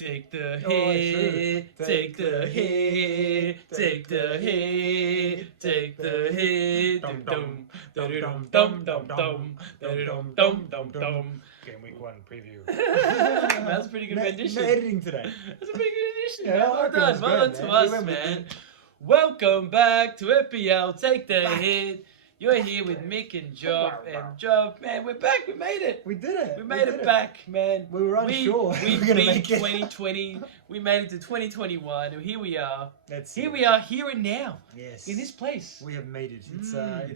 Take the hit, take the hit, take the hit, take the hit. Dum dum dum dum dum dum dum dum dum dum. Game week 1 preview. That's a pretty good rendition. No editing today. That's a pretty good rendition. Yeah, Man. I Well reckon it done. was Well good, done to man. We us, went with man. it. Welcome back to FPL Take the Hit. You're here with Mick and Joff. And Joff, man, we're back. We made it. We did it. We made it back, man. We were unsure We we were gonna beat make it. 2020. We made it to 2021, and here we are. That's Here it. we are, here and now, Yes. in this place. We have made it. Mm.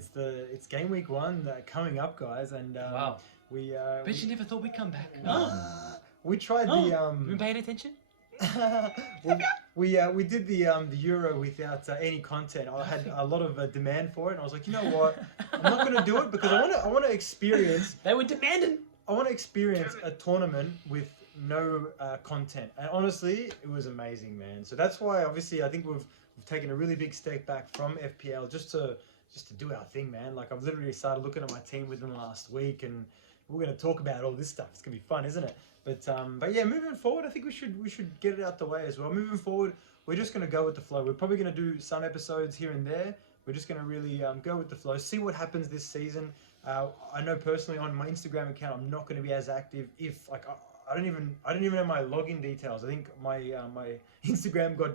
It's game week 1 coming up, guys, and Wow. we Bet you never thought we'd come back. we tried Oh, the you been paying attention? we did the Euro without any content. I had a lot of demand for it, and I was like, you know what? I'm not going to do it because I want to experience. They were demanding. I want to experience a tournament with no content, and honestly, it was amazing, man. So that's why, obviously, I think we've taken a really big step back from FPL just to do our thing, man. Like I've literally started looking at my team within the last week, and we're going to talk about all this stuff. It's going to be fun, isn't it? But yeah, moving forward, I think we should get it out the way as well. Moving forward, we're just going to go with the flow. We're probably going to do some episodes here and there. We're just going to really go with the flow, see what happens this season. I know personally on my Instagram account, I'm not going to be as active. If like I don't even know my login details. I think my Instagram got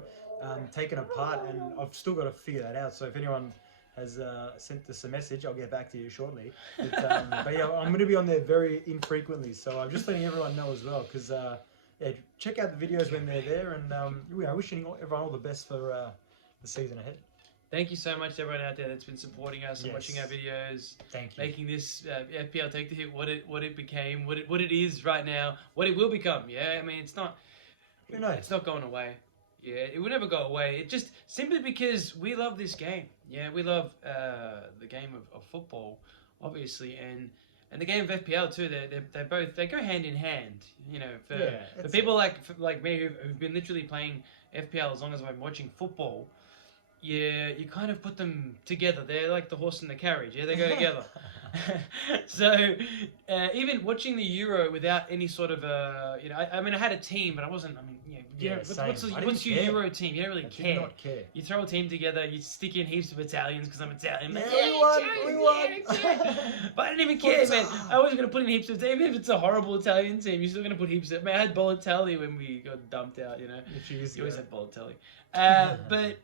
taken apart, and I've still got to figure that out. So if anyone has sent us a message, I'll get back to you shortly. But yeah, I'm going to be on there very infrequently, so I'm just letting everyone know as well, because yeah, check out the videos when they're there, and we are wishing everyone all the best for the season ahead. Thank you so much to everyone out there that's been supporting us and Yes. watching our videos. Thank you. Making this FPL Take the Hit what it became, what it is right now, what it will become. Yeah, I mean it's not going away. Yeah, it will never go away. It just simply because we love this game. Yeah, we love the game of football, obviously, and the game of FPL too. They go hand in hand. You know, for people like me who've been literally playing FPL as long as I've been watching football. Yeah, you kind of put them together. They're like the horse and the carriage. Yeah, they go together. So even watching the Euro without any sort of I mean, I had a team, but I wasn't. I mean, what's your Euro team? You don't really care. Did not care. You throw a team together. You stick in heaps of Italians because I'm Italian. Yeah, we won. But I didn't even care, man. I was gonna put in heaps of. Even if it's a horrible Italian team, you're still gonna put heaps of. Man, I had Balotelli when we got dumped out. You know, you always had Balotelli. But.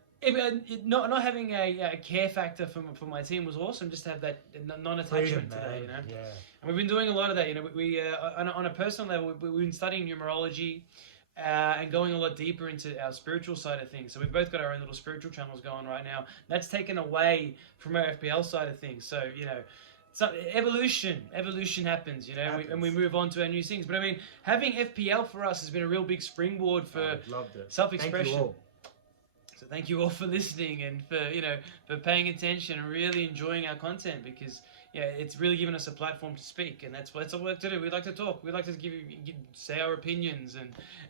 Not having a care factor for my team was awesome. Just to have that non-attachment today, you know. Yeah. And we've been doing a lot of that. You know, we on a personal level, we've been studying numerology and going a lot deeper into our spiritual side of things. So we've both got our own little spiritual channels going right now. That's taken away from our FPL side of things. So you know. So evolution happens, you know, and we move on to our new things. But I mean, having FPL for us has been a real big springboard for self-expression. Thank you all. So thank you all for listening and for paying attention and really enjoying our content, because it's really given us a platform to speak, and that's what we like to do. We like to talk. We like to say our opinions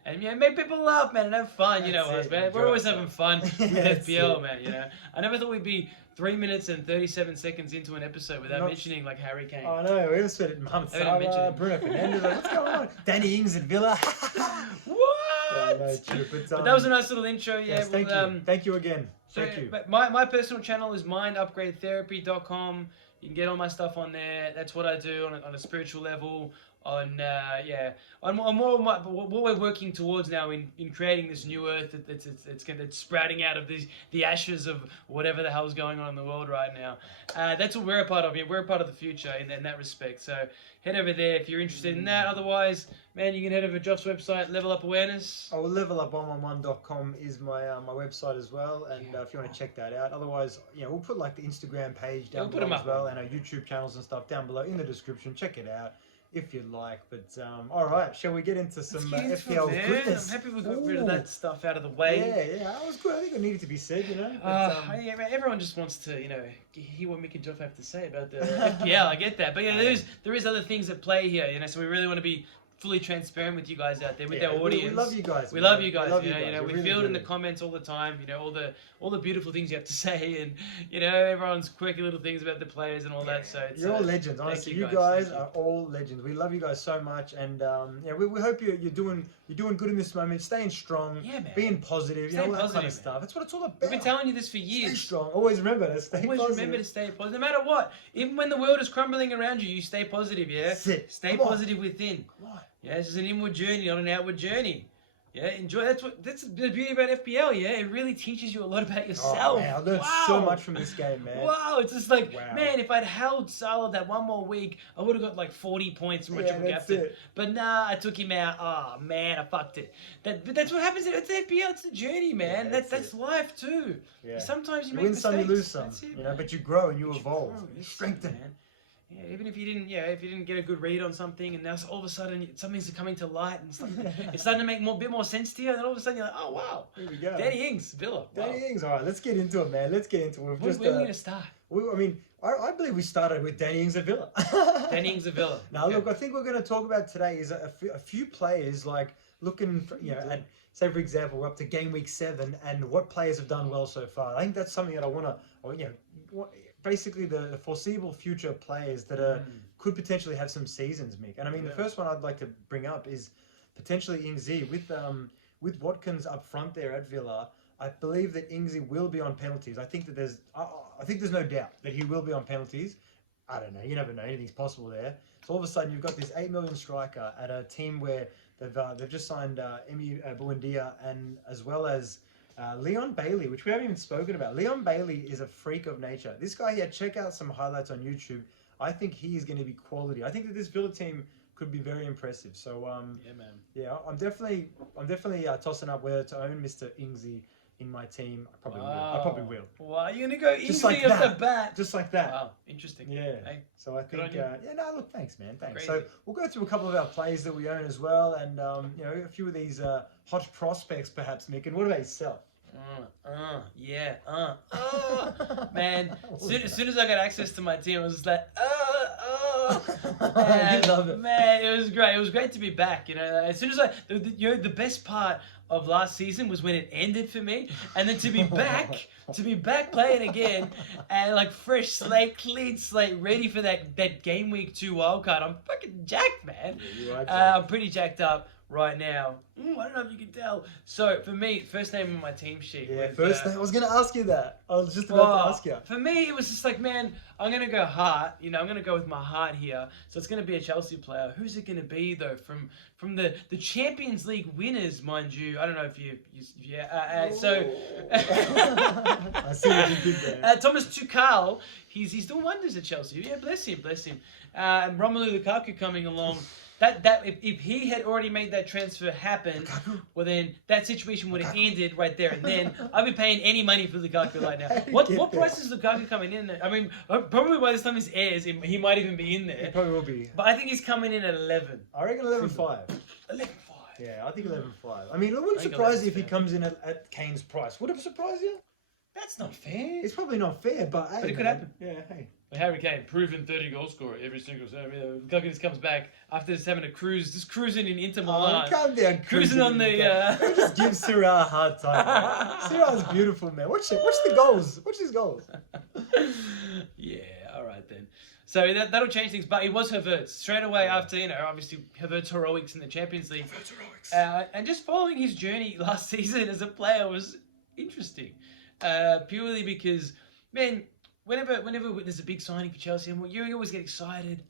and make people laugh, man, and have fun. You know us, man. We're always having fun with FPL, man. You know, I never thought we'd be 3 minutes and 37 seconds into an episode without mentioning like Harry Kane. I know, we just said Mohamed Salah, Bruno Fernandes, like, what's going on? Danny Ings at Villa. What? No, true, but that was a nice little intro. Yeah, yes, thank you again. Thank you. But my personal channel is mindupgradetherapy.com. You can get all my stuff on there. That's what I do on a spiritual level. On what we're working towards now in creating this new earth it's sprouting out of the ashes of whatever the hell's going on in the world right now. That's what we're a part of. Yeah, we're a part of the future in that respect. So head over there if you're interested in that. Otherwise, man, you can head over to Joff's website, Level Up Awareness. Oh, levelup111.com is my website as well, and if you want to check that out. Otherwise, we'll put like the Instagram page down below as well, and our YouTube channels and stuff down below in the description. Check it out if you'd like. But all right, shall we get into some FPL goodness? I'm happy we got rid of that stuff out of the way. Yeah, that was good. I think it needed to be said, you know. Yeah, man, everyone just wants to, hear what Mick and Joff have to say about the FPL. I get that, but there is other things at play here, so we really want to be fully transparent with you guys out there, with Yeah, our audience. We love you guys. We man. love you guys. We love You know, we really feel it in do. the comments all the time. You know, all the beautiful things you have to say, and you know, everyone's quirky little things about the players and all that. So it's, you're all legends. Honestly, you guys are all legends. We love you guys so much, and yeah, we hope you're doing good in this moment. Staying strong, being positive, you know, all that kind of stuff. That's what it's all about. We've been telling you this for years. Stay strong. Always remember to stay positive. Always remember to stay positive, no matter what. Even when the world is crumbling around you, you stay positive. Yeah, stay positive within. Come on. Yeah, this is an inward journey, not an outward journey. Yeah, enjoy. That's the beauty about FPL. Yeah, it really teaches you a lot about yourself. Oh, man, I learned so much from this game, man. Wow, it's just like, man, if I'd held Salah that one more week, I would have got like 40 points from my triple captain. But nah, I took him out. Oh man, I fucked it. But that's what happens. It's FPL. It's the journey, man. Yeah, that's life too. Yeah. Sometimes you make win mistakes. some, you lose some. That's it, you know, man. but you grow and you evolve. You strengthen, man. Yeah, even if you didn't get a good read on something, and now all of a sudden something's coming to light, and it's starting to make a bit more sense to you, and then all of a sudden you're like, oh wow, here we go. Danny Ings, Villa. Danny Ings, all right, let's get into it, man. Let's get into it. Where are we going to start? I believe we started with Danny Ings at Villa. Danny Ings at Villa. Now, look, I think we're going to talk about today is a few players, like looking, for, you know, at, say for example, we're up to game week 7, and what players have done well so far. I think that's something that I want to, basically the foreseeable future players that could potentially have some seasons, Mick. And I mean, the first one I'd like to bring up is potentially Ingsy with Watkins up front there at Villa. I believe that Ingsy will be on penalties. I think that there's no doubt that he will be on penalties. I don't know. You never know. Anything's possible there. So all of a sudden you've got this 8 million striker at a team where they've just signed Emi Buendia and as well as Leon Bailey, which we haven't even spoken about. Leon Bailey is a freak of nature. This guy here, check out some highlights on YouTube. I think he is going to be quality. I think that this Villa team could be very impressive. So yeah, man. Yeah, I'm definitely tossing up whether to own Mr. Ingsy in my team. I probably will. Wow, you're gonna go just Ingsy like off the bat. Just like that. Wow, interesting. Yeah. Hey, so I think look, thanks, man. Thanks. Crazy. So we'll go through a couple of our plays that we own as well, and a few of these hot prospects, perhaps, Mick. And what about yourself? Man, as soon as I got access to my team, I was just like, You love it. Man, it was great. It was great to be back. You know, as soon as the best part of last season was when it ended for me, and then to be back playing again, and like fresh slate, clean slate, ready for that game week 2 wildcard. I'm fucking jacked, man. Yeah, you are jacked. I'm pretty jacked up right now. I don't know if you can tell. So for me, first name on my team sheet. Yeah, was, first name. I was going to ask you that. I was just about to ask you. For me, it was just like, man, I'm going to go heart. You know, I'm going to go with my heart here. So it's going to be a Chelsea player. Who's it going to be, though? From the Champions League winners, mind you. I don't know if you so... I see what you did there. Thomas Tuchel, he's doing wonders at Chelsea. Yeah, bless him. And Romelu Lukaku coming along. If he had already made that transfer happen, well then that situation would have ended right there and then. I'd be paying any money for Lukaku right now. What price is Lukaku coming in at? I mean, probably by this time this airs, he might even be in there. He probably will be. But I think he's coming in at 11. I reckon 11.5. 11.5. Yeah, I think 11.5. I mean, it wouldn't surprise you if he comes in at Kane's price. Would it surprise you? That's not fair. It's probably not fair, but hey, it could happen. Yeah, hey. Harry Kane, proven 30 goal scorer every single time. Lukaku just comes back after just having a cruising in Inter Milan. Calm down, cruising on the. Don't just give Syrah a hard time. Syrah's beautiful, man. Watch the goals. Watch his goals. Yeah, all right then. So that'll change things, but it was Havertz straight away after, obviously Havertz heroics in the Champions League. And just following his journey last season as a player was interesting, purely because, man, whenever there's a big signing for Chelsea, you always get excited.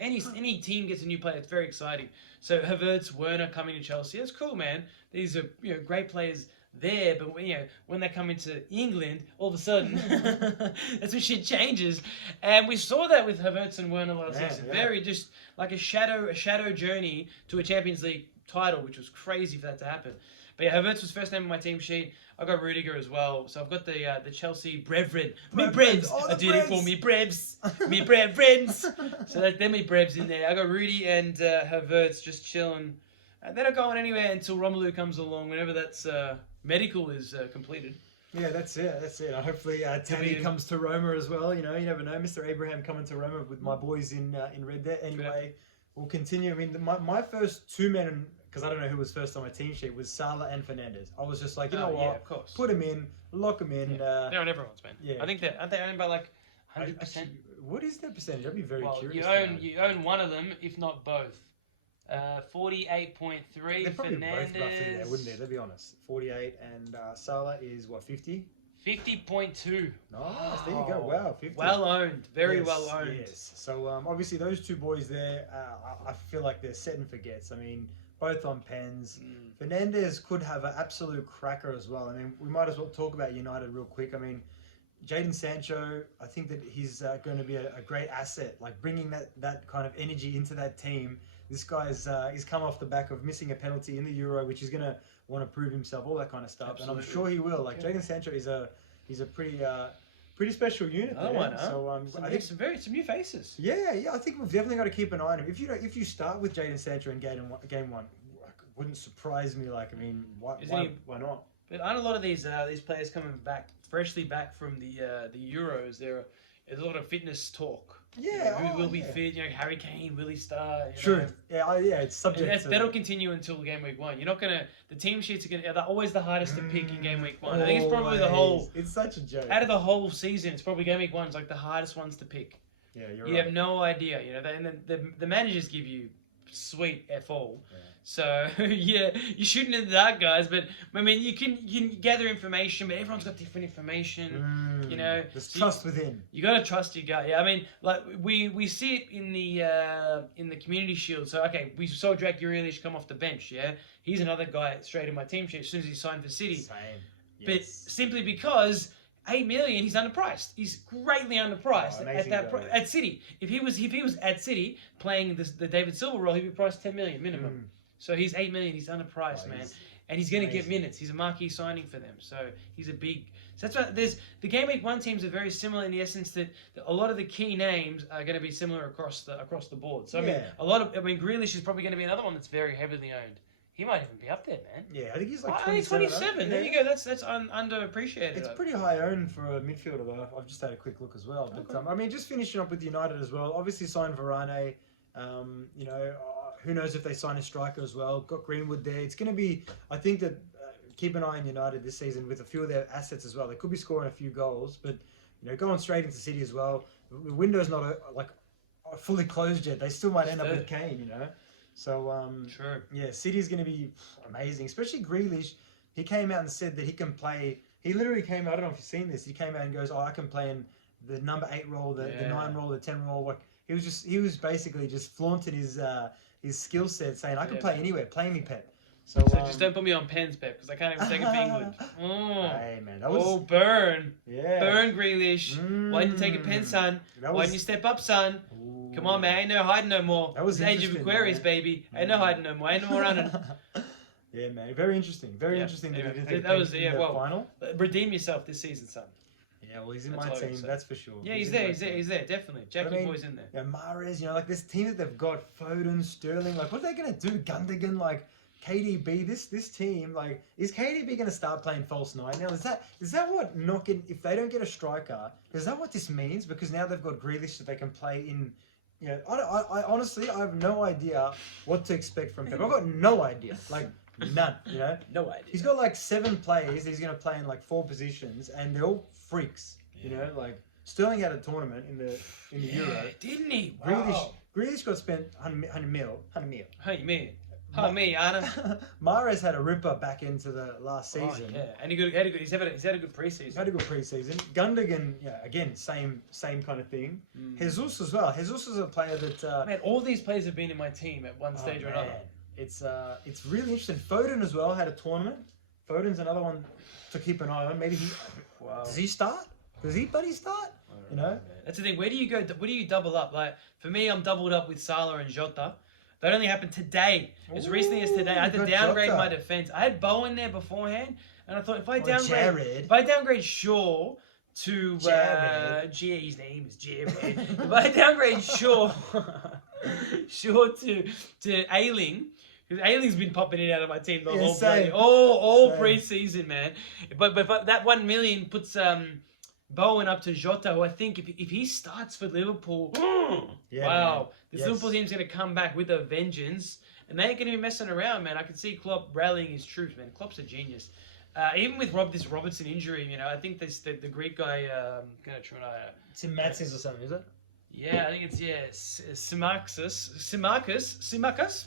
Any team gets a new player, it's very exciting. So Havertz, Werner coming to Chelsea, that's cool, man. These are great players there, but when they come into England, all of a sudden that's when shit changes. And we saw that with Havertz and Werner last season. Yeah. Very just like a shadow journey to a Champions League title, which was crazy for that to happen. But yeah, Havertz was first name on my team sheet. I got Rudiger as well. So I've got the Chelsea brethren. Me brevs. I did it for me brevs. Me brethren. So they're me brevs in there. I got Rudy and Havertz just chilling. They're not going anywhere until Romelu comes along, whenever that's medical is completed. Yeah, that's it. Hopefully Tammy comes to Roma as well. You never know. Mr. Abraham coming to Roma with my boys in red there. Anyway, we'll continue. I mean, my first two men, because I don't know who was first on my team sheet, was Salah and Fernandez. I was just like, you know what? Yeah, of course. Put them in, lock them in. Yeah. They're on everyone's, man. Yeah. I think aren't they owned by like 100%? Actually, what is their percentage? I'd be very curious. You own one of them, if not both. 48.3. They're probably Fernandez. both roughly there, wouldn't they? Let's be honest. 48 and Salah is what, 50? 50.2. Nice, there you go. Wow, 50. Well owned, very Yes, well owned. Yes. So obviously those two boys there, I feel like they're set and forgets. I mean, both on pens. Fernandez could have an absolute cracker as well. I mean, we might as well talk about United real quick. I mean, Jaden Sancho, I think that he's going to be a great asset, like bringing that kind of energy into that team. This guy's he's come off the back of missing a penalty in the Euro, which he's going to want to prove himself, all that kind of stuff. Absolutely. And I'm sure he will. Like Jaden Sancho is a pretty special unit. Another one, huh? So I think some new faces. yeah, I think we've definitely got to keep an eye on him. If you start with Jaden Sancho in game one, it wouldn't surprise me. Like, I mean, why not? But aren't a lot of these players coming freshly back from the Euros? There's a lot of fitness talk. Yeah, who will be fit? You know, Harry Kane, will he start? True. Yeah, it's subject. That'll continue until game week 1. You're not gonna. The team sheets are they're always the hardest to pick in game week 1. I think it's probably the whole. It's such a joke. Out of the whole season, it's probably game week 1's like the hardest ones to pick. Yeah, you're you right. have no idea, you know. And then the managers give you sweet f all. Yeah. So yeah, you're shooting in the dark, guys. But I mean, you can gather information, but everyone's got different information. You know, there's trust within. You gotta trust your gut. Yeah, I mean, like we see it in the Community Shield. So okay, we saw Jack Grealish come off the bench. Yeah, he's another guy straight in my team sheet as soon as he signed for City. Same. Yes. But simply because 8 million, he's underpriced. He's greatly underpriced at City. If he was at City playing the David Silva role, he'd be priced 10 million minimum. So he's 8 million. He's underpriced, man, and he's going to get minutes. He's a marquee signing for them, so he's a big. So that's why the game week 1 teams are very similar in the essence that a lot of the key names are going to be similar across the board. So I mean, Grealish is probably going to be another one that's very heavily owned. He might even be up there, man. Yeah, I think he's like 27. There you go. That's underappreciated. It's pretty high owned for a midfielder, though. I've just had a quick look as well. But I mean, just finishing up with United as well. Obviously signed Varane. You know, who knows if they sign a striker as well. Got Greenwood there. It's going to be. I think that keep an eye on United this season with a few of their assets as well. They could be scoring a few goals, but you know, going straight into City as well. The window's not fully closed yet. They still might end up with Kane. You know. So, True. Yeah, City's going to be amazing, especially Grealish. He came out and said that he can play. He literally came out. I don't know if you've seen this. He came out and goes, "Oh, I can play in the number 8 role, the 9 role, the 10 role." Like he was basically just flaunting his skill set, saying, "I can play anywhere. Play me, Pep." So just don't put me on pens, Pep, because I can't even take it for England. Hey man, that was burn. Yeah, burn Grealish. Why didn't you take a pen, son? Why didn't you step up, son? Come on, man. Ain't no hiding no more. That was Age of Aquarius, baby. Ain't no hiding no more. Ain't no more running. Yeah, man. Very interesting. Very interesting. Anyway, that was the final. Redeem yourself this season, son. Yeah, well, he's in my team. That's for sure. Yeah, he's there. He's there. Definitely. Jackie boy's in there. Yeah, Mahrez. You know, like this team that they've got Foden, Sterling. Like, what are they gonna do? Gundogan, like. KDB, this team, like, is KDB going to start playing false 9 now? Is that what knocking, if they don't get a striker, is that what this means? Because now they've got Grealish that they can play in, you know, I honestly, I have no idea what to expect from him. I've got no idea, like, none, you know? No idea. He's got like 7 players that he's going to play in like 4 positions, and they're all freaks, you know, like, Sterling had a tournament in the Euro. Didn't he? Wow. Grealish got spent 100 mil. Hey, man. Oh, me, Anna. Mahrez had a ripper back into the last season. Oh, yeah, and he's had a good preseason. Had a good preseason. Gundogan, yeah, again, same kind of thing. Jesus as well. Jesus is a player that. Man, all these players have been in my team at one stage or another. It's really interesting. Foden as well had a tournament. Foden's another one to keep an eye on. Maybe does he start? Does he start? You know. That's the thing. Where do you go? Where do you double up? Like for me, I'm doubled up with Salah and Jota. That only happened today. As recently as today. I had to downgrade my defense. I had Bowen there beforehand, and I thought if I downgrade Shaw to his name is Jared. If I downgrade Shaw to Ayling, because Ayling's been popping in and out of my team the whole all preseason, man. But that 1 million puts Bowen up to Jota, who I think if he starts for Liverpool, Yeah, wow, man. this Yes. Liverpool team's going to come back with a vengeance, and they ain't going to be messing around, man. I can see Klopp rallying his troops, man. Klopp's a genius. Even with this Robertson injury, I think the Greek guy, going to try to... It's in Matsis or something, is it? Yeah, I think it's Simakis,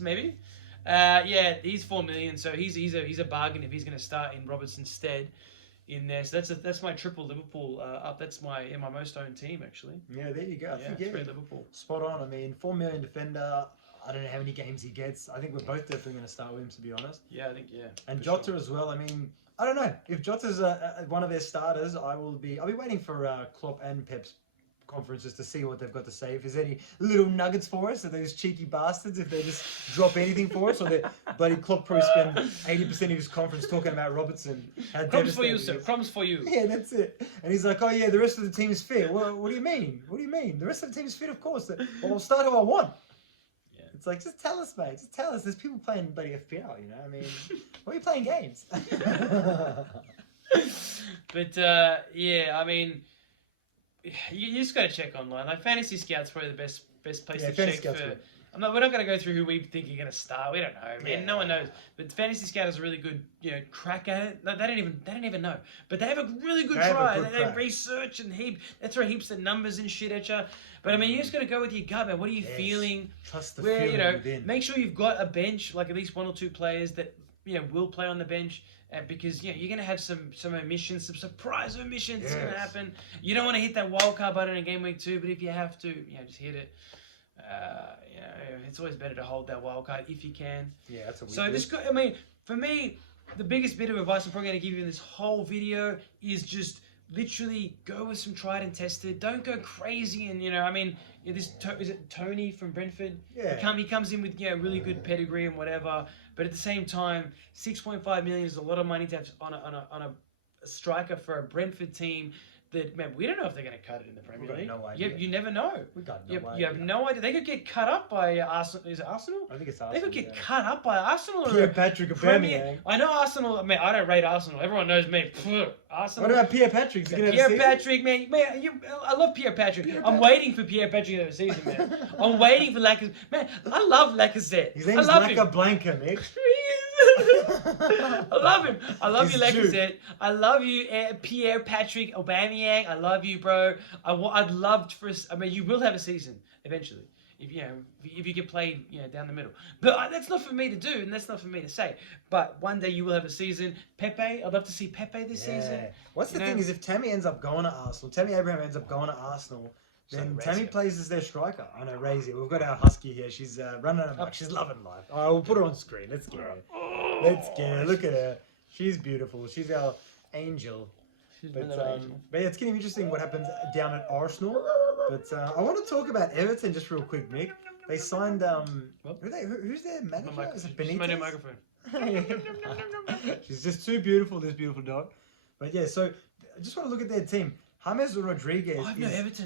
maybe. Yeah, he's 4 million, so he's a bargain if he's going to start in Robertson's stead in there. So that's my triple Liverpool up. That's my most owned team actually. Yeah, there you go. I think three Liverpool. Spot on. I mean, 4 million defender. I don't know how many games he gets. I think we're both definitely going to start with him, to be honest. Yeah, I think And Jota as well. I mean, I don't know if Jota's one of their starters. I'll be waiting for Klopp and Pep's conferences to see what they've got to say. If there's any little nuggets for us, or those cheeky bastards, if they just drop anything for us, or they bloody Klopp probably spend 80% of his conference talking about Robertson. Crumbs for you, sir. Crumbs for you. Yeah, that's it. And he's like, oh yeah, the rest of the team's fit. Well, what do you mean? What do you mean? The rest of the team's fit, of course. Well, I'll start who I want. Yeah. It's like, just tell us, mate. Just tell us. There's people playing bloody FPL, I mean, why are you playing games? But yeah, I mean, you just got to check online. Like Fantasy Scout's probably the best place to check for. Good. We're not going to go through who we think are going to start. We don't know, man. No one knows. But Fantasy Scout is a really good, crack at it. They don't even know. But they have a really good try. They research and they throw heaps of numbers and shit at you. But I mean, you just got to go with your gut, man. What are you feeling? Trust the feeling within. Make sure you've got a bench, like at least one or two players that will play on the bench. Because you're going to have some omissions, some surprise omissions that's going to happen. You don't want to hit that wild card button in game week 2, but if you have to, just hit it. It's always better to hold that wild card if you can. Yeah, that's what we do. For me, the biggest bit of advice I'm probably going to give you in this whole video is just literally go with some tried and tested. Don't go crazy and is it Tony from Brentford? Yeah. He comes in with really good pedigree and whatever. But at the same time, 6.5 million is a lot of money to have on a striker for a Brentford team. That, man, we don't know if they're going to cut it in the Premier League. No idea. You never know. We got no idea. You have no idea. They could get cut up by Arsenal. Is it Arsenal? I think it's Arsenal. They could get cut up by Arsenal. Pierre-Patrick Aubameyang. I know Arsenal. I mean, I don't rate Arsenal. Everyone knows me. Arsenal. What about Pierre-Patrick? Pierre-Patrick, man. I love Pierre-Patrick. I'm waiting for Pierre-Patrick to have a season, man. I'm waiting for Lacazette. Man, I love Lacazette. His name's Lacazette, Mick. I love him. I love you, Lacazette. I love you, Pierre-Patrick Aubameyang. I love you, bro. I'd love you will have a season eventually. If you can play down the middle. But that's not for me to do, and that's not for me to say. But one day you will have a season. Pepe, I'd love to see Pepe this season. What's the thing is, if Tammy ends up going to Arsenal, Tammy Abraham ends up going to Arsenal, then Tammy plays as their striker. I know, Razia. We've got our husky here. She's running amok. She's loving life. Oh, we'll put her on screen. Let's get her. Look at her. She's beautiful. She's our angel. But yeah, it's going to be interesting what happens down at Arsenal. But I want to talk about Everton just real quick, Mick. They signed who's their manager? Is it Benitez? My new microphone. She's just too beautiful, this beautiful dog. But yeah, so I just want to look at their team. James Rodriguez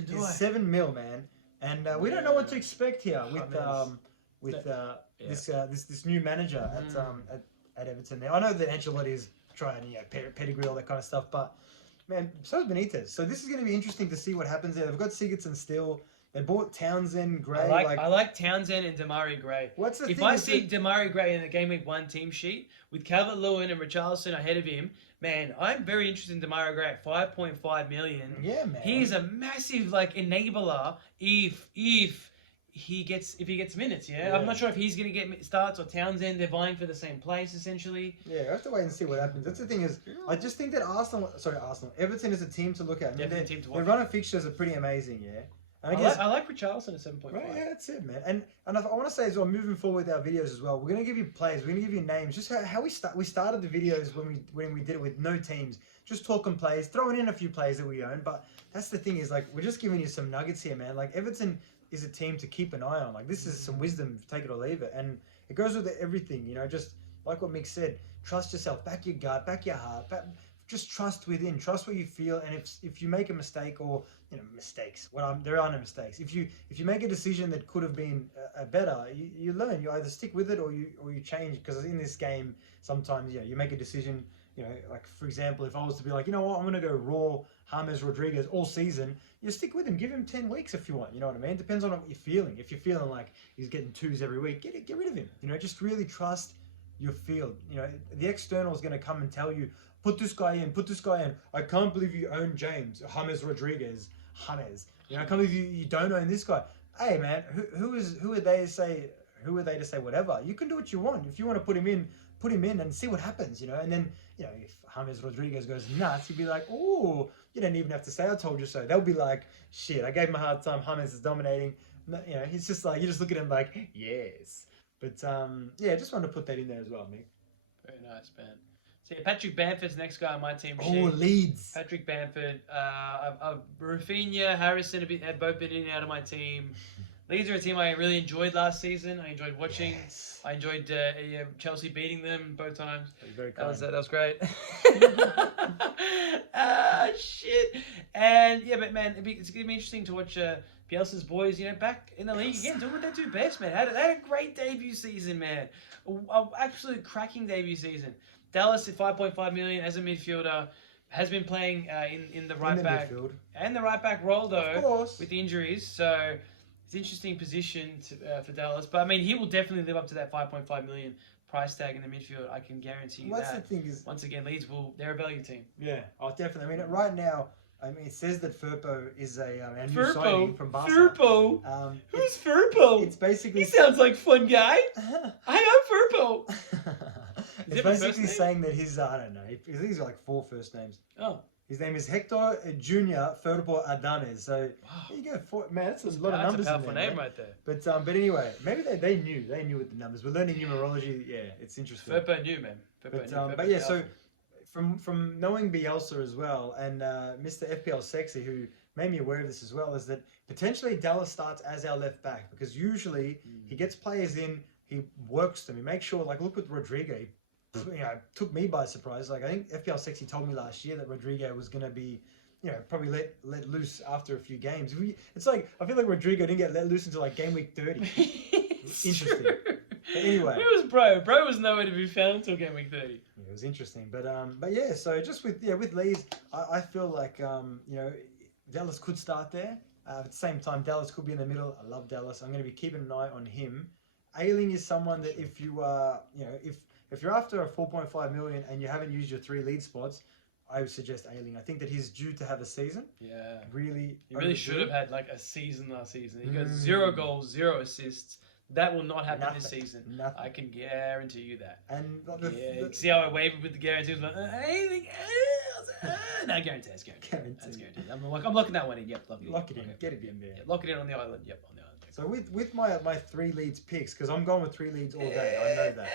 is 7 mil, man, and we don't know what to expect here with this new manager at Everton. Now I know that Ancelotti is trying pedigree, all that kind of stuff, but man, so is Benitez. So this is going to be interesting to see what happens there. They've got Sigurdsson still. They bought Townsend, Gray. I like Townsend and Damari Gray. What's the thing? If I see Damari Gray in the Game Week 1 team sheet with Calvert-Lewin and Richarlison ahead of him, man, I'm very interested in Damari Gray at 5.5 million. Yeah, man. He's a massive enabler if he gets minutes. Yeah, I'm not sure if he's going to get starts or Townsend. They're vying for the same place essentially. Yeah, I have to wait and see what happens. That's the thing is, I just think that Everton is a team to look at. Definitely a team to watch. Their run of fixtures are pretty amazing. Yeah. I like Richarlison at 7.5. Right, yeah, that's it, man. And I want to say as well, moving forward with our videos as well, we're going to give you players, we're going to give you names. Just how we started the videos when we did it with no teams, just talking players, throwing in a few players that we own. But that's the thing is, we're just giving you some nuggets here, man. Everton is a team to keep an eye on. This is some wisdom, take it or leave it. And it goes with everything, just like what Mick said, trust yourself, back your gut, back your heart, just trust within, trust what you feel, and if you make a mistake or mistakes, there are no mistakes. If you make a decision that could have been better, you learn. You either stick with it or you change. Because in this game, sometimes you make a decision. Like for example, if I was to be like, you know what, I'm gonna go raw James Rodriguez all season, you stick with him. Give him 10 weeks if you want. You know what I mean? Depends on what you're feeling. If you're feeling like he's getting 2s every week, get rid of him. Just really trust your field. The external is going to come and tell you, put this guy in. I can't believe you own James Rodriguez. I can't believe you don't own this guy. Hey man, who are they to say whatever? You can do what you want. If you want to put him in and see what happens. And then if James Rodriguez goes nuts, you'd be like, oh, you don't even have to say I told you so. They'll be like, shit, I gave him a hard time. James is dominating. He's just like, you just look at him like, yes. But I just wanted to put that in there as well, Mick. Very nice, man. So Patrick Bamford's next guy on my team. Leeds. Patrick Bamford, Rafinha, Harrison have both been in and out of my team. Leeds are a team I really enjoyed last season. I enjoyed watching. Yes. I enjoyed Chelsea beating them both times. Very kind. That was great. Shit. And but man, it's gonna be interesting to watch Bielsa's boys, back in the league again, doing what they do best, man. They had a great debut season, man. An absolute cracking debut season. Dallas at 5.5 million as a midfielder, has been playing in the right back midfield. And the right back role though, of course, with injuries. So it's an interesting position for Dallas, but I mean he will definitely live up to that 5.5 million price tag in the midfield. I can guarantee you What's that. The thing is, once again, Leeds they're a value team. Yeah, definitely. I mean, right now, it says that Firpo is a new signing from Barca. Firpo? Who's Firpo? It's basically... He sounds like a fun guy. I am Firpo. It's basically saying that his... I don't know. He's got like 4 first names. Oh. His name is Hector Junior Firpo Adames. So, there you go. Man, that's a lot of numbers in there. That's a powerful name right there. But anyway, maybe they knew with the numbers. We're learning numerology. Yeah, it's interesting. Firpo knew, man. But yeah, so... From knowing Bielsa as well, and Mr. FPL Sexy, who made me aware of this as well, is that potentially Dallas starts as our left back, because usually he gets players in, he works them, he makes sure, like look with Rodrigo, he took me by surprise. Like I think FPL Sexy told me last year that Rodrigo was going to be, probably let loose after a few games. It's like, I feel like Rodrigo didn't get let loose until like game week 30. Interesting. But anyway, where was Bro? Bro was nowhere to be found until game week 30. Yeah, it was interesting, but yeah. So just with Leeds, I feel like Dallas could start there. At the same time, Dallas could be in the middle. I love Dallas. I'm going to be keeping an eye on him. Ayling is someone that if you if you're after a 4.5 million and you haven't used your 3 lead spots, I would suggest Ayling. I think that he's due to have a season. Yeah, he really should have had like a season last season. He got 0 goals, 0 assists. That will not happen this season. Nothing. I can guarantee you that. And see how I wavered with the guarantees? Like, anything else? No, guarantee. That's guaranteed. I'm locking that one in. Yep, lock it in. Get it in there. Yeah, lock it in on the island. Yep, on the island. So with my 3 Leeds picks, because I'm going with 3 Leeds all day. I know that.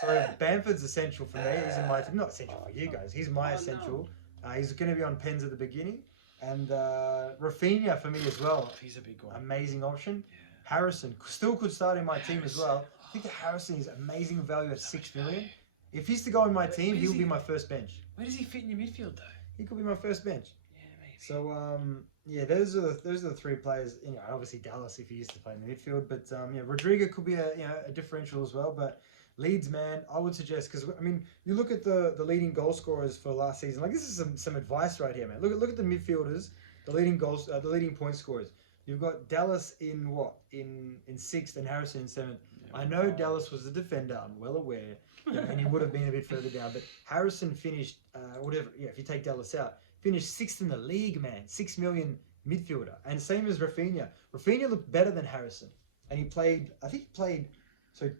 So Bamford's essential for me. He's in my not essential for you guys. He's my essential. He's going to be on pens at the beginning, and Rafinha for me as well. He's a big one. Amazing option. Yeah. Harrison still could start in my team as well. I think that Harrison is amazing value at 6 million. If he's to go in my team, he'll be my first bench. Where does he fit in your midfield though? He could be my first bench. Yeah, maybe. So those are the 3 players. Obviously Dallas if he used to play in the midfield, but Rodrigo could be a differential as well. But Leeds, man, I would suggest, because I mean, you look at the leading goal scorers for last season. Like this is some advice right here, man. Look at the midfielders, the leading point scorers. You've got Dallas in 6th and Harrison in 7th. Yeah, I know Dallas was a defender. I'm well aware, and he would have been a bit further down. But Harrison finished if you take Dallas out, finished 6th in the league, man. 6 million midfielder, and same as Rafinha. Rafinha looked better than Harrison, and he played. I think he played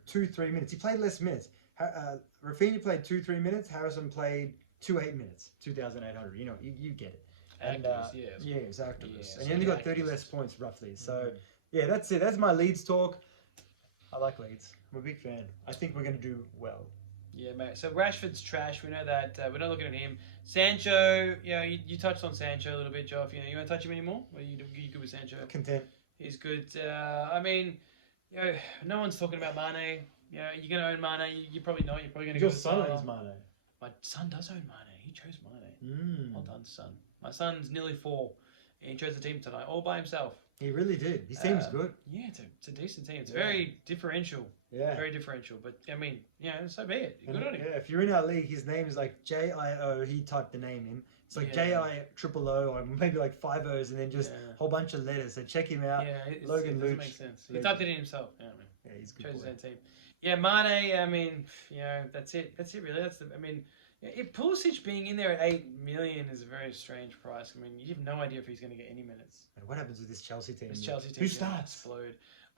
2-3 minutes. He played less minutes. Rafinha played 2-3 minutes. Harrison played 8 minutes. 2,800. You get it. And exactly. Yeah, and he only got 30 less points roughly. So yeah, that's it. That's my Leeds talk. I like Leeds. I'm a big fan. I think we're going to do well. Yeah, mate. So Rashford's trash. We know that. We're not looking at him. Sancho, you touched on Sancho a little bit, Joff. You want to touch him anymore? Or you good with Sancho? Content. He's good. I mean, no one's talking about Mane. You're going to own Mane. You're probably not. You're probably going to go to Your son owns Mane. My son does own Mane. He chose Mane. Well done, son. My son's nearly 4. He chose the team tonight all by himself. He really did. His team's good. Yeah, it's a decent team. It's very differential. Yeah. Very differential. But, I mean, so be it. Good on him. Yeah, if you're in our league, his name is like JIO. He typed the name in. It's like JIOO, or maybe like 5 O's, and then just a whole bunch of letters. So check him out. Yeah, Logan it doesn't Luch. make sense. He typed it in himself. Yeah, he's a good chose boy. his own team. Yeah, Mane, I mean, that's it. That's it, really. If Pulisic being in there at 8 million is a very strange price. I mean, you have no idea if he's going to get any minutes. And what happens with this Chelsea team? Who starts? Explode.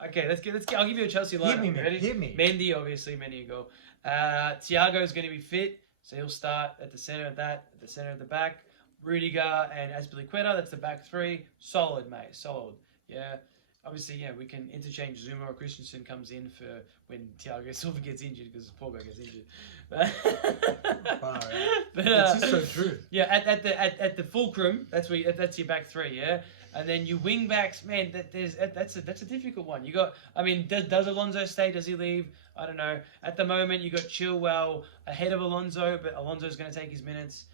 Okay, let's get. I'll give you a Chelsea lineup. Hit me. Mendy, obviously, Mendy will go. Thiago's going to be fit, so he'll start at the center of that, at the center of the back. Rudiger and Azpilicueta, that's the back 3. Solid, mate. Solid. Yeah. Obviously, we can interchange Zuma or Christensen comes in for when Thiago Silva gets injured because Paul gets injured. But it's just so true. Yeah, at the fulcrum, that's your back 3, yeah. And then you wing backs, man. That's a difficult one. You got, does Alonso stay? Does he leave? I don't know. At the moment, you got Chilwell ahead of Alonso, but Alonso's going to take his minutes.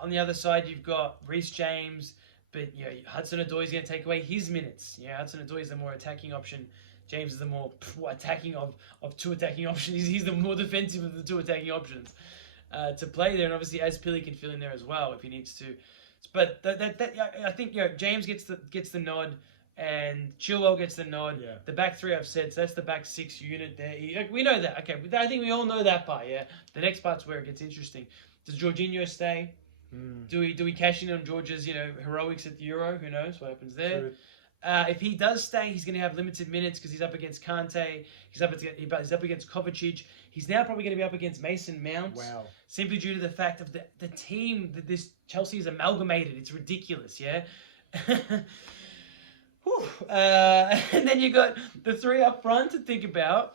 On the other side, you've got Reece James. But Hudson-Odoi is going to take away his minutes. Yeah, Hudson-Odoi is the more attacking option. James is the more attacking of 2 attacking options. He's the more defensive of the 2 attacking options to play there. And obviously, Azpili can fill in there as well if he needs to. But I think James gets the nod, and Chilwell gets the nod. Yeah. The back 3 I've said, so that's the back 6 unit there. We know that. Okay, I think we all know that part. Yeah. The next part's where it gets interesting. Does Jorginho stay? Do we cash in on George's heroics at the Euro? Who knows what happens there? If he does stay, he's going to have limited minutes because he's up against Kante. He's up against Kovacic. He's now probably going to be up against Mason Mount. Wow! Simply due to the fact of the team that this Chelsea is amalgamated. It's ridiculous. Yeah. And then you got the 3 up front to think about.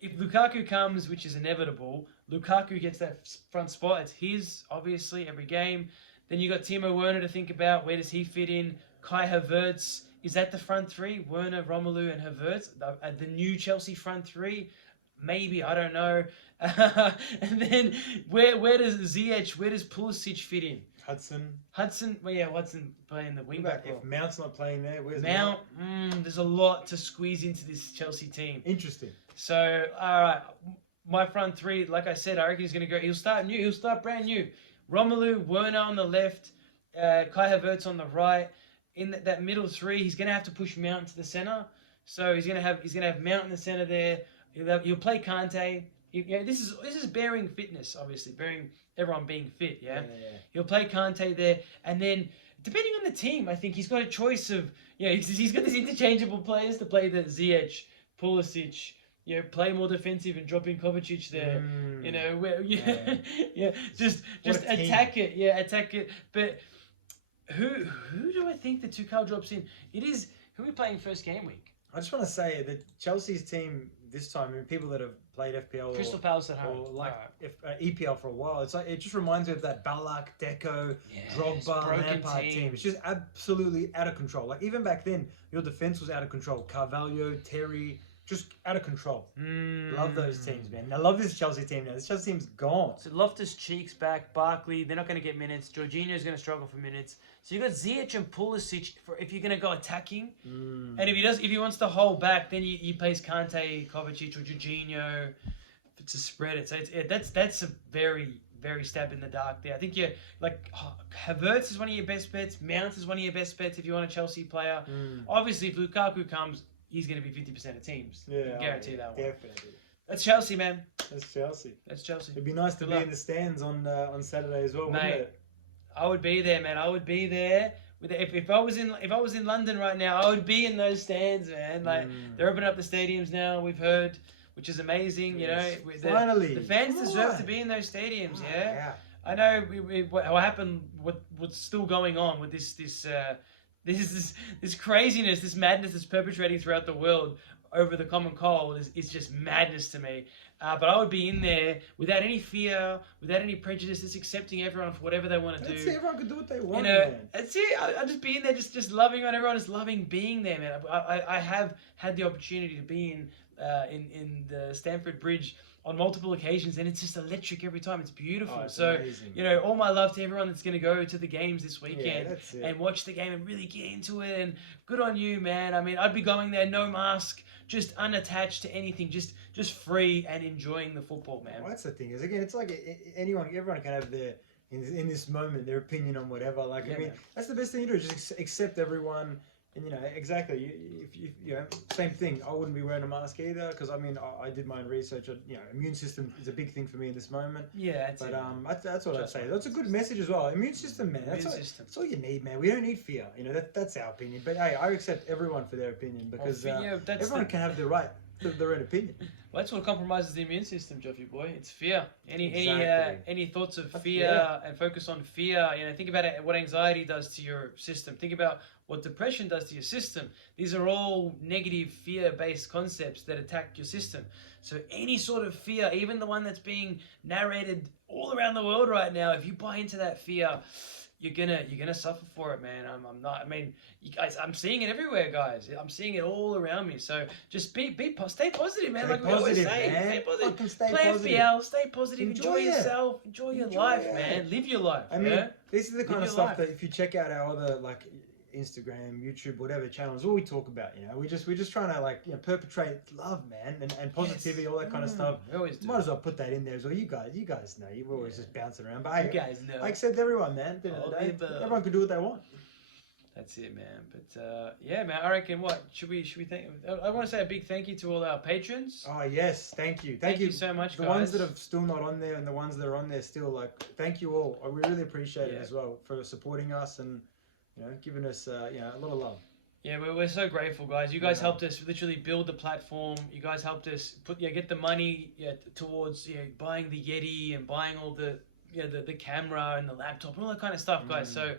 If Lukaku comes, which is inevitable, Lukaku gets that front spot. It's his, obviously, every game. Then you got Timo Werner to think about. Where does he fit in? Kai Havertz. Is that the front 3? Werner, Romelu, and Havertz? The new Chelsea front 3? Maybe, I don't know. And then where does Ziyech, where does Pulisic fit in? Hudson, Hudson playing the wing back role. If Mount's not playing there, where's Mount? There's a lot to squeeze into this Chelsea team. Interesting. So, all right, my front 3, like I said, I reckon he's going to go. He'll start new. He'll start brand new. Romelu, Werner on the left, Kai Havertz on the right. In that middle 3, he's going to have to push Mount to the center. So he's going to have Mount in the center there. He'll play Kante. This is bearing fitness, obviously, bearing everyone being fit. Yeah. He'll play Kante there, and then depending on the team, I think he's got a choice of he's got these interchangeable players to play the Ziyech, Pulisic. Play more defensive and drop in Kovacic there. Just attack it. Yeah, attack it. But who do I think the Tuchel drops in? Who are we playing first game week? I just want to say that Chelsea's team this time, people that have played FPL Crystal Palace at home, or EPL for a while, it just reminds me of that Ballack, Deco, Drogba, Lampard team. It's just absolutely out of control. Like even back then, your defense was out of control. Carvalho, Terry. Just out of control. Love those teams, man. I love this Chelsea team now. This Chelsea team's gone. So Loftus-Cheek's back. Barkley, they're not going to get minutes. Jorginho's going to struggle for minutes. So you've got Ziyech and Pulisic if you're going to go attacking. And if he wants to hold back, then he plays Kante, Kovacic, or Jorginho to spread it. So that's a very, very stab in the dark there. I think Havertz is one of your best bets. Mount is one of your best bets if you want a Chelsea player. Obviously, if Lukaku comes, he's going to be 50% of teams. Yeah, I guarantee that one. Definitely. That's Chelsea, man. That's Chelsea. It'd be nice to be in the stands on Saturday as well, wouldn't it? I would be there, man. I would be there. If I was in London right now, I would be in those stands, man. Like they're opening up the stadiums now. We've heard, which is amazing. Yes. Finally, the fans deserve to be in those stadiums. Yeah. I know what happened. What's still going on with this craziness, this madness that's perpetrating throughout the world over the common cold is just madness to me. But I would be in there without any fear, without any prejudice, just accepting everyone for whatever they want to do. That's it, everyone can do what they want, man. That's it. I'd just be in there just loving on everyone, just loving being there, man. I have had the opportunity to be in the Stamford Bridge on multiple occasions, and it's just electric every time. It's beautiful. Oh, it's so, amazing, you know, all my love to everyone that's going to go to the games this Yeah, weekend that's it. and watch the game and really get into it. And good on you, man. I mean, I'd be going there, no mask, just unattached to anything, just free and enjoying the football, man. Well, that's the thing is, again, it's like everyone can have their in this moment their opinion on whatever. Like, Yeah, I mean, man. that's the best thing to do. Just accept everyone, and you know exactly. If you know, same thing. I wouldn't be wearing a mask either because I mean, I did my own research. You know, immune system is a big thing for me in this moment. Yeah, that's But it. that's what I'd Just say. like That's a good message as well. Immune system, man. Immune That's system. all you need, man. We don't need fear. You know, that's our opinion. But hey, I accept everyone for their opinion because That's everyone can have their own opinion. Well, that's what compromises the immune system, Joffy boy. It's fear. Exactly. Any thoughts of That's- fear yeah. and focus on fear. You know, think about it, what anxiety does to your system. Think about what depression does to your system. These are all negative fear-based concepts that attack your system. So any sort of fear, even the one that's being narrated all around the world right now, if you buy into that fear, you're gonna suffer for it, man. I'm not. I mean, you guys, I'm seeing it everywhere, guys. I'm seeing it all around me. So just stay positive, man. Stay Like we always positive, say, man. stay positive. Fucking stay Play positive. FPL, stay positive. Enjoy Enjoy it. yourself. Enjoy your Enjoy life, it. man. Live your life. I mean, yeah? this is the kind Live of your stuff life. that if you check out our other like Instagram, YouTube, whatever channels, all we talk about. You know, we're just trying to like perpetrate love, man, and positivity, Yes. all that kind of stuff. We always do. Might as well put that in there as well. You guys know, you're always just bouncing around. But hey, You guys know. I accept everyone, man. At the end of All the the day, above. everyone can do what they want. That's it, man. But yeah, man. I reckon what should we thank? I want to say a big thank you to all our patrons. Oh yes, thank you, Thank you so much, The guys. ones that are still not on there and the ones that are on there still, like, thank you all. We really appreciate it Yeah. as well for supporting us and giving us a lot of love. Yeah, we're so grateful, guys. You guys Yeah. helped us literally build the platform. You guys helped us get the money towards buying the Yeti and buying all the the camera and the laptop and all that kind of stuff, guys. So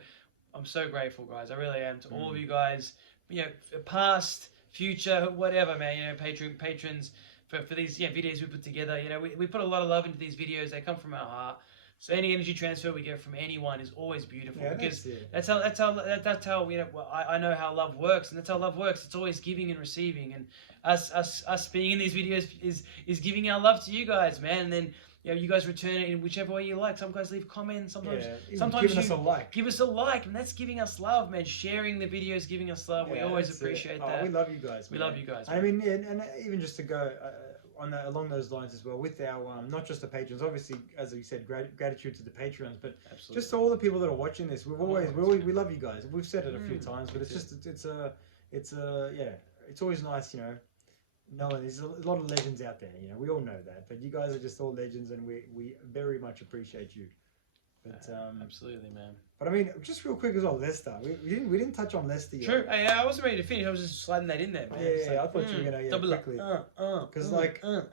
I'm so grateful, guys. I really am to all of you guys. Past, future, whatever, man. Patrons for these videos we put together. We put a lot of love into these videos. They come from our heart. So any energy transfer we get from anyone is always beautiful because that's how I know how love works, and that's how love works. It's always giving and receiving, and us being in these videos is giving our love to you guys, man. And then you guys return it in whichever way you like. Some guys leave comments, sometimes giving us a like. Give us a like, and that's giving us love, man. Sharing the videos, giving us love. We always appreciate that. We love you guys. We man. love you guys. I mean, and even just to go along those lines as well with our not just the patrons, obviously, as you said, gratitude to the patrons, but Absolutely. just to all the people that are watching this. We love you guys. We've said it a few times, but it's always nice, knowing there's a lot of legends out there. We all know that, but you guys are just all legends, and we very much appreciate you. But absolutely, man. But I mean, just real quick as well, Leicester. We didn't touch on Leicester yet. True. Hey, I wasn't ready to finish. I was just sliding that in there, man. Yeah, I thought you were gonna double quickly. Because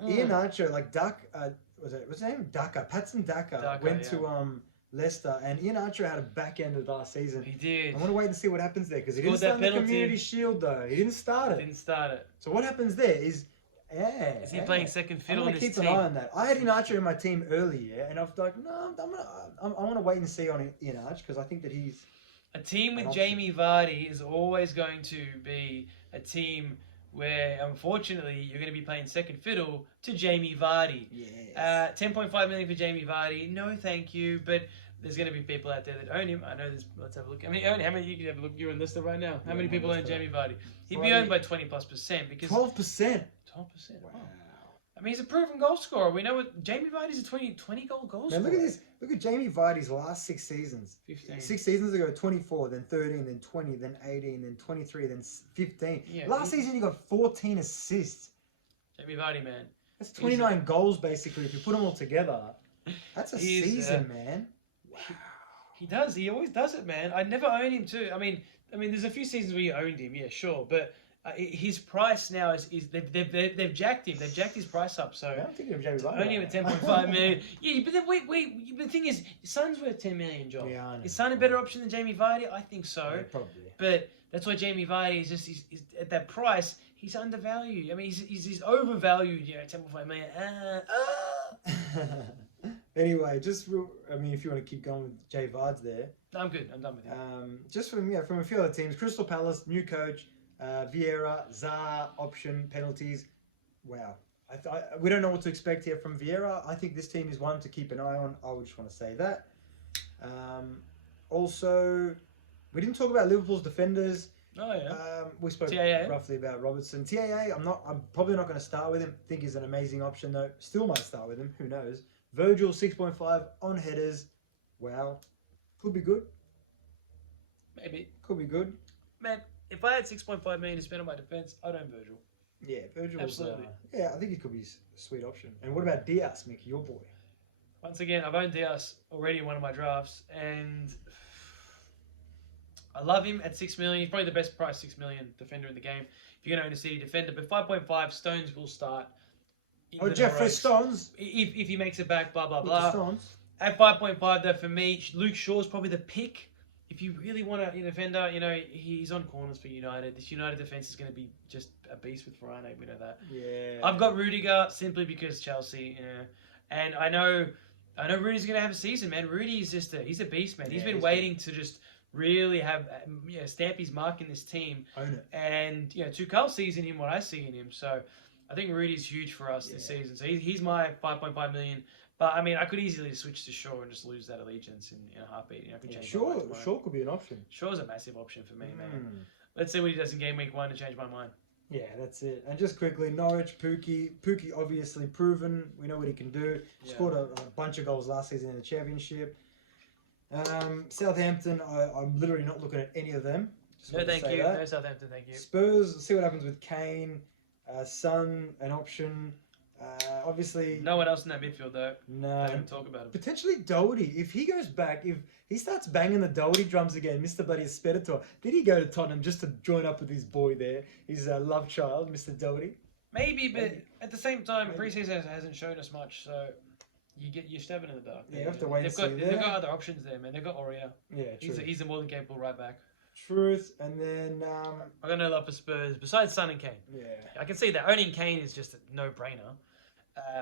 Ian Archer, like what's his name? Patson Daka went to Leicester, and Ian Archer had a back end of last season. He did. I want to wait and see what happens there because he Scored didn't start that the penalty. Community Shield though. He didn't start it. Didn't start it. So what happens there is. Is he playing second I'm fiddle gonna in his keep team? an eye on that. I had Ian Archer in my team earlier, and I was like, no, I want to wait and see on Ian Archer because I think that he's a team with an Jamie Vardy is always going to be a team where, unfortunately, you're going to be playing second fiddle to Jamie Vardy. Yes. 10.5 million for Jamie Vardy. No, thank you. But there's going to be people out there that own him. I know there's. Let's have a look. How many? You can have a look. You're on Lister right now. How many people own Jamie Vardy? He'd be owned by 20+% because 12%. 12%. Wow. I mean, he's a proven goal scorer. We know what Jamie Vardy's a 20 goal scorer. Man, look at this. Look at Jamie Vardy's last 6 seasons. 15. 6 seasons ago, 24, then 13, then 20, then 18, then 23, then 15. Yeah, last season, he got 14 assists. Jamie Vardy, man. That's 29 goals, basically, if you put them all together. That's a He's, season, man. Wow. He does. He always does it, man. I never owned him too. I mean, there's a few seasons where you owned him, yeah, sure, but his price now is they've jacked him. They've jacked his price up. So I'm thinking of Jamie Vardy. only him at 10.5 million. Yeah, but then wait. The thing is, his son's worth 10 million, Joff. Yeah, I know. Is son a better option than Jamie Vardy? I think so. Yeah, probably. But that's why Jamie Vardy is just he's at that price. He's undervalued. I mean, he's overvalued. 10.5 million. Anyway, if you want to keep going with Jay Vards there. I'm good. I'm done with him. Just from a few other teams, Crystal Palace, new coach, Vieira, Zaha, option, penalties. Wow. We don't know what to expect here from Vieira. I think this team is one to keep an eye on. I would just want to say that. Also, we didn't talk about Liverpool's defenders. Oh yeah. We spoke TAA. roughly about Robertson. TAA, I'm probably not going to start with him. Think he's an amazing option though. Still might start with him. Who knows? Virgil 6.5 on headers. Wow, could be good. Maybe. Could be good. Man, if I had 6.5 million to spend on my defense, I'd own Virgil. Yeah, Virgil. Absolutely. Yeah, I think he could be a sweet option. And what about Diaz, Mick, your boy? Once again, I've owned Diaz already in one of my drafts, and I love him at 6 million. He's probably the best price 6 million defender in the game. If you're going to own a City defender, but 5.5 Stones will start. Oh, Jeffrey Stones. If he makes it back, blah blah With blah. the Stones. At 5.5 though, for me, Luke Shaw's probably the pick. If you really want a defender, he's on corners for United. This United defense is going to be just a beast with Varane. We know that. Yeah. I've got Rudiger simply because Chelsea, and I know Rudiger's going to have a season, man. Rudy is he's a beast, man. He's been waiting to just really have stamp his mark in this team. Own it. And Tuchel sees in him what I see in him. So I think Rudy's huge for us this season. So he's my 5.5 million. But I mean, I could easily switch to Shaw and just lose that allegiance in a heartbeat. I could change Shaw could be an option. Shaw's a massive option for me, man. Let's see what he does in game week 1 to change my mind. Yeah, that's it. And just quickly, Norwich, Pookie obviously proven. We know what he can do. Scored a bunch of goals last season in the Championship. Southampton, I'm literally not looking at any of them. No, thank you. No Southampton, thank you. Spurs, see what happens with Kane. Son, an option. Obviously, no one else in that midfield though. No. Don't talk about him. Potentially Doherty. If he goes back, if he starts banging the Doherty drums again, Mr. Bloody Speditor, did he go to Tottenham just to join up with his boy there, his love child, Mr. Doherty? Maybe, but at the same time, preseason hasn't shown us much, so you're stabbing in the dark. Yeah, you have to wait and see. They've got other options there, man. They've got Aurier. Yeah, true. He's a more than capable right back. Truth, and then I got no love for Spurs besides Son and Kane. Yeah, I can see that owning Kane is just a no-brainer,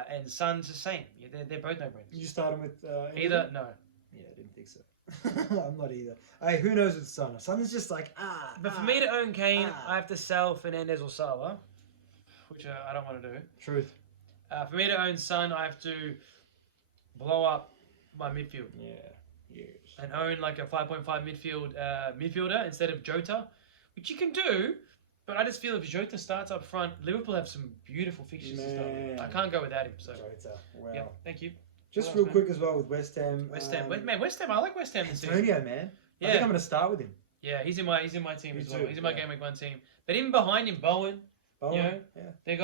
and Son's the same. Yeah, they're both no-brainers. You starting with either? No. Yeah, I didn't think so. I'm not either. Hey, who knows with Son? Son is just like But for me to own Kane, I have to sell Fernandes or Salah, which I don't want to do. Truth. For me to own Son, I have to blow up my midfield. Yeah. Yes. And own like a 5.5 midfielder instead of Jota, which you can do, but I just feel if Jota starts up front, Liverpool have some beautiful fixtures to start with. I can't go without him. So Jota, wow. Yeah, thank you. Just real quick as well with West Ham. West Ham, West Ham. I like West Ham this season. Antonio, man. Yeah. I think I'm going to start with him. Yeah, he's in my team Me as well. too, He's in my game week 1 team. But even behind him, Bowen. Yeah. They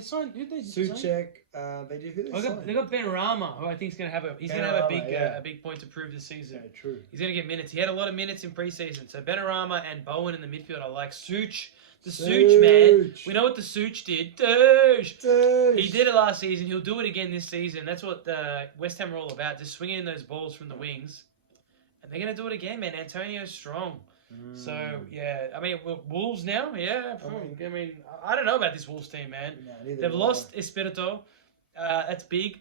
signed who they Suchek. They do who they signed? They got Benrahma, who I think is going to have a big point to prove this season. Yeah, true. He's going to get minutes. He had a lot of minutes in preseason. So Benrahma and Bowen in the midfield. I like Such. The Such, man. We know what the Such did. Douche. He did it last season. He'll do it again this season. That's what West Ham are all about. Just swinging in those balls from the wings. And they're going to do it again, man. Antonio's strong. So, yeah. I mean, Wolves now? Yeah. I mean, I don't know about this Wolves team, man. No, They've lost Espirito. That's big.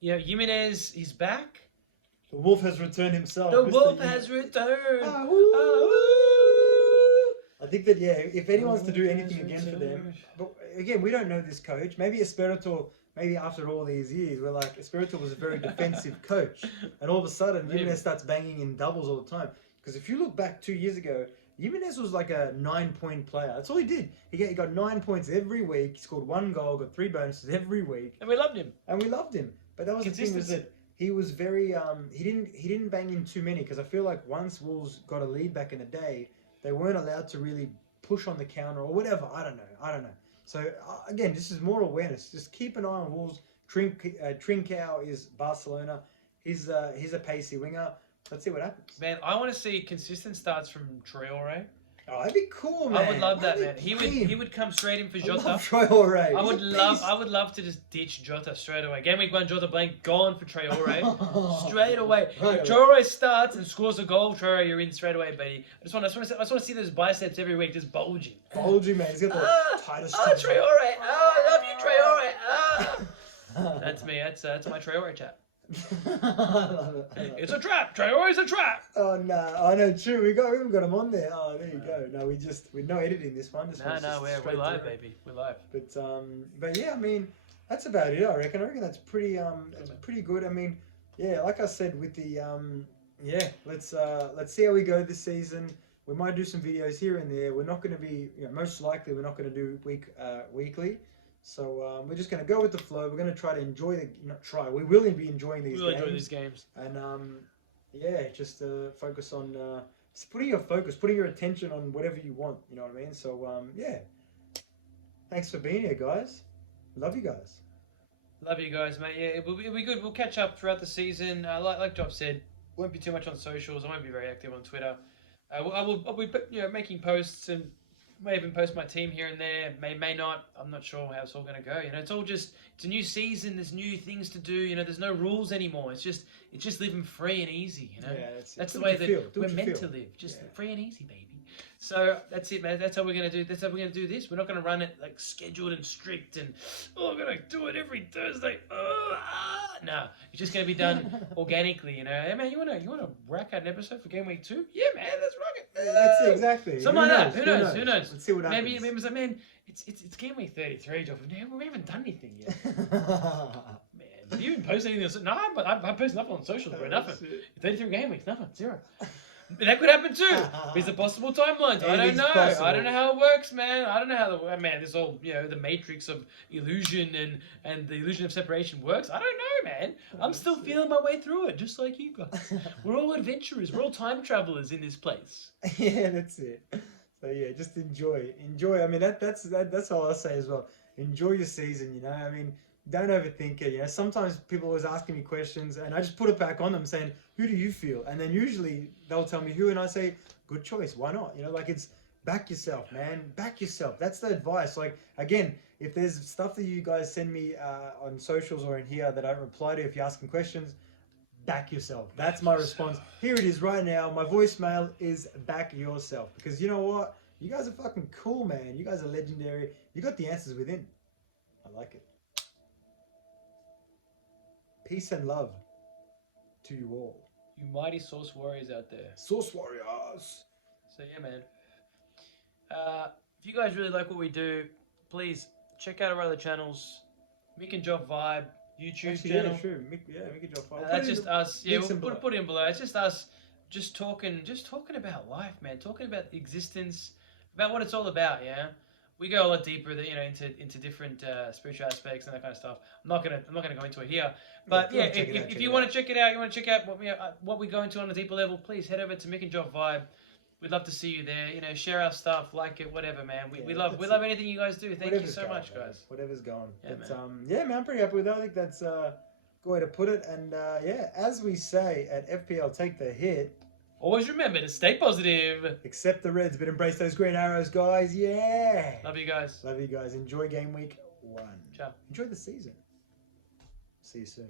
Jimenez is back. The Wolf has returned himself. The Wolf has returned. I think that, if anyone's to do anything again for them, but again, we don't know this coach. Maybe Espirito, after all these years, we're like, Espirito was a very defensive coach. And all of a sudden, Jimenez starts banging in doubles all the time. Because if you look back 2 years ago, Jimenez was like a 9-point player. That's all he did. He got 9 points every week. He scored 1 goal, got 3 bonuses every week. And we loved him. But that was the thing, was that he was very, he didn't bang in too many. Because I feel like once Wolves got a lead back in the day, they weren't allowed to really push on the counter or whatever. I don't know. So, again, this is more awareness. Just keep an eye on Wolves. Trincao is Barcelona. He's a pacey winger. Let's see what happens. Man, I want to see consistent starts from Traore. Oh, that'd be cool, man. I would love that, man. He would come straight in for Jota. I love Traore. I would love to just ditch Jota straight away. Game week 1, Jota blank, gone for Traore. Straight away. If Traore starts and scores a goal, Traore, you're in straight away, buddy. I just want to see those biceps every week just bulging. Bulging, man. He's got the tightest. Traore. I love you, Traore. That's me. That's my Traore chat. I love it. It's a trap, Trevor. It's a trap. Oh no! I know. True. We even got him on there. Oh, there you go. No, we're no editing this one. This No, one's just we're straight live, through. baby. We're live. But yeah, I mean, that's about it. I reckon that's pretty good. I mean, yeah, like I said with the yeah, let's see how we go this season. We might do some videos here and there. We're not going to be, most likely we're not going to do weekly. So we're just going to go with the flow. We're going to try to enjoy we will be enjoying these games. Enjoy these games. And yeah, just focus on putting your attention on whatever you want. You know what I mean? So yeah, thanks for being here, guys. Love you guys. Love you guys, mate. Yeah, it'll be good. We'll catch up throughout the season. Like Joff said, won't be too much on socials. I won't be very active on Twitter. I'll be making posts and may even post my team here and there. May not. I'm not sure how it's all going to go. It's a new season. There's new things to do. There's no rules anymore. It's just living free and easy. Yeah, that's the way that we're meant to live. Just free and easy, baby. So that's it, man. That's how we're gonna do. That's how we're gonna do this. We're not gonna run it like scheduled and strict and I'm gonna do it every Thursday. No, it's just gonna be done organically. Hey, man, you wanna whack out an episode for game week 2? Yeah, man, let's rock it. That's it, exactly. Something like that. Who knows? Let's see what happens. Maybe it was like, man, it's game week 33, Joff. We haven't done anything yet. Man, have you even posted anything? No, but I posted nothing on socials, bro. Nothing. 33 game weeks, nothing, 0. That could happen too. These are possible timelines. I don't know. Possible. I don't know how it works, man. I don't know how this whole the matrix of illusion and the illusion of separation works. I don't know, man. I'm still feeling my way through it, just like you guys. We're all adventurers. We're all time travelers in this place. Yeah, that's it. So yeah, just enjoy. I mean, that's all I'll say as well. Enjoy your season. I mean, don't overthink it. Sometimes people always asking me questions, and I just put it back on them, saying, "Who do you feel?" And then usually they'll tell me who, and I say, "Good choice. Why not?" It's back yourself, man. Back yourself. That's the advice. Like again, if there's stuff that you guys send me on socials or in here that I don't reply to, if you're asking questions, back yourself. That's my response. Here it is right now. My voicemail is back yourself, because you know what? You guys are fucking cool, man. You guys are legendary. You got the answers within. I like it. Peace and love to you all. You mighty Sauce Warriors out there. Sauce Warriors. So yeah, man. If you guys really like what we do, please check out our other channels. Mick and Joff Vibe YouTube channel. Yeah, true. Mick and Joff Vibe. That's just us. Yeah, we'll put it in below. It's just us just talking about life, man. Talking about existence, about what it's all about, yeah. We go a lot deeper, into different spiritual aspects and that kind of stuff. I'm not gonna go into it here, but yeah, if you want to check it out, you want to check out what we go into on a deeper level, please head over to Mick and Joff Vibe. We'd love to see you there. Share our stuff, like it, whatever, man. We love anything you guys do. Thank you so much, guys. Whatever's going. Yeah, man. Yeah, man, I'm pretty happy with that. I think that's a good way to put it. And yeah, as we say at FPL Take The Hit. Always remember to stay positive. Accept the reds, but embrace those green arrows, guys. Yeah. Love you guys. Love you guys. Enjoy game week 1. Ciao. Enjoy the season. See you soon.